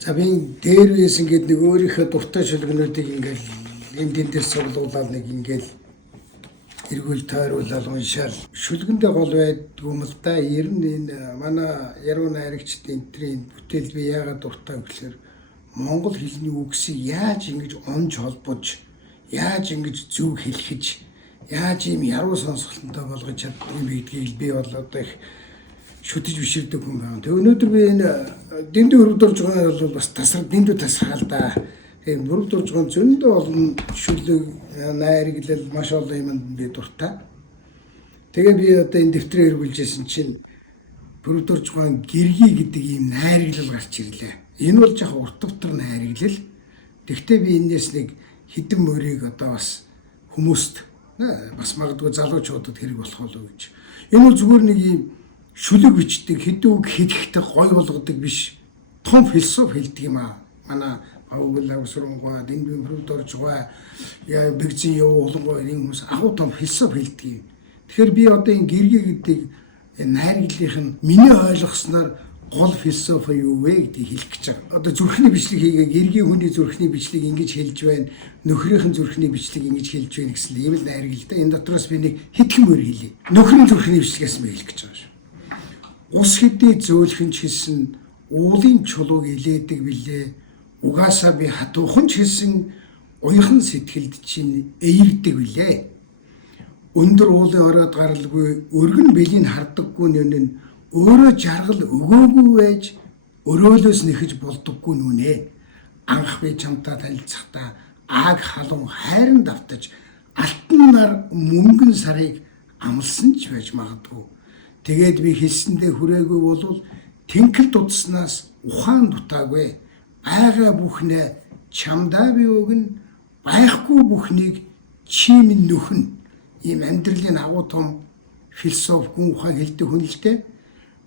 За би дээр байсан гээд нэг өөрийнхөө дуртай шүлгнүүдийг ингээл энд дээр цуглуулаад нэг ингээл эргүүл тойруулаад уншаал шүлгэндээ гол байдгүй юм л да. Ер нь энэ манай яруу найрагчдын энтрийн бүтээл би яагаад дуртай вэ гэхээр монгол хэлний үгсийг яаж ингэж онж холбож, яаж ингэж зөв хэлхэж, яаж ийм яруу сонсголттой болгож чаддгийг бидгийг би бол одоо их шүтэж биширдэг хүн байна. Тэг өнөөдөр би энэ дэндүү хөрөвдөрж байгаа нь бол бас дэндүү тасрахал да. Тийм хөрөвдөрж байгаа зөндөө олон шүлэг, найрагдлал маш олон юмд би дуртай. Тэгээ би одоо энэ дэвтрээ эргүүлжсэн чинь хөрөвдөрж байгаа гэргий гэдэг ийм найраглал гарч ирлээ. Энэ бол яг урт утгар найраглал. Тэгвэл би энэс нэг хідэн мөрийг одоо бас хүмүүст бас магадгүй залуучуудад хэрэг болох болов гэж. Энэ бол зүгээр нэг ийм шүлэг бичдэг, хэдэн үг хэлэхдээ гой болгодог биш. Том философи хэлдэг юм аа. Манай Паул Авсурмгаа, Дэндүн Хөрөвдөрж байгаа, яа бэгзэн яв улгой энэ хүмүүс агуу том философи хэлдэг юм. Тэгэхээр би одоо энэ гэргий гэдэг найрагдлынх нь миний ойлгосноор гол философи юу вэ гэдгийг хэлэх гэж байгаа. Одоо зүрхний бичлэг хийгээ гэргийн хүний зүрхний бичлэг ингэж хэлж байна, нөхрийнхэн зүрхний бичлэг ингэж хэлж байна гэсэн ийм л найрагл да. Энэ дотроос би нэг хэдхэн мөр хэлье. Нөхрийн зүрхний бичлэгээс мэ хэлэх гэж байгаа шүү. Ус хэдий зөөлхөн ч хэлсэн уулын чулууг илээдэг билээ. Угаасаа би хатуухан ч хэлсэн уяхан сэтгэлд чинь эердэг билээ. Өндөр уулын ороод гаралгүй өргөн бэлийг хардаггүй нэн нь өөрөө жаргал өгөөгүй байж өрөөлөөс нэхэж болдоггүй нүнэ. Анх би чамтай танилцахдаа ааг халуун хайран давтаж алтан нар мөнгөн сарыг амлсан ч байж магадгүй. Тэгээд би хэлсэндээ хүрээгүй болвол тэнхэл дудснаас ухаан дутаагүй. Айгаа бүхнээ чамдаа би өгнө, байхгүй бүхнийг чи минь нөхөн. Ийм амьдралын агуу том философи гүн ухаан хэлдэг хүн л дээ.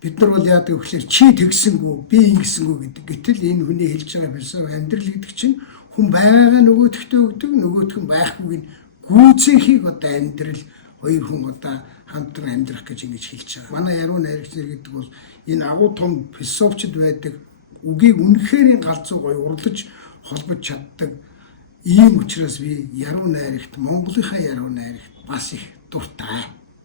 Бид нар бол яадаг вэ гэхээр чи тэгсэнгүү, би ингэсэнгүү гэдэг. Гэтэл энэ хүний хэлж байгаа философи амьдрал гэдэг чинь хүн байгаагаа нөгөөдөгтөө өгдөг, нөгөөх нь байхгүйг нь гүйцэхийг одоо амьдрал хоёр хүн одоо хамтран амьдрах гэж ингэж хэлж байгаа. Манай яруу найрагч нар гэдэг бол энэ агуу том философичд байдаг, үгийг үнэхээр галзуу гоё урлаж холбож чаддаг. Ийм учраас би яруу найрагт, Монголынхаа яруу найрагт бас их дуртай.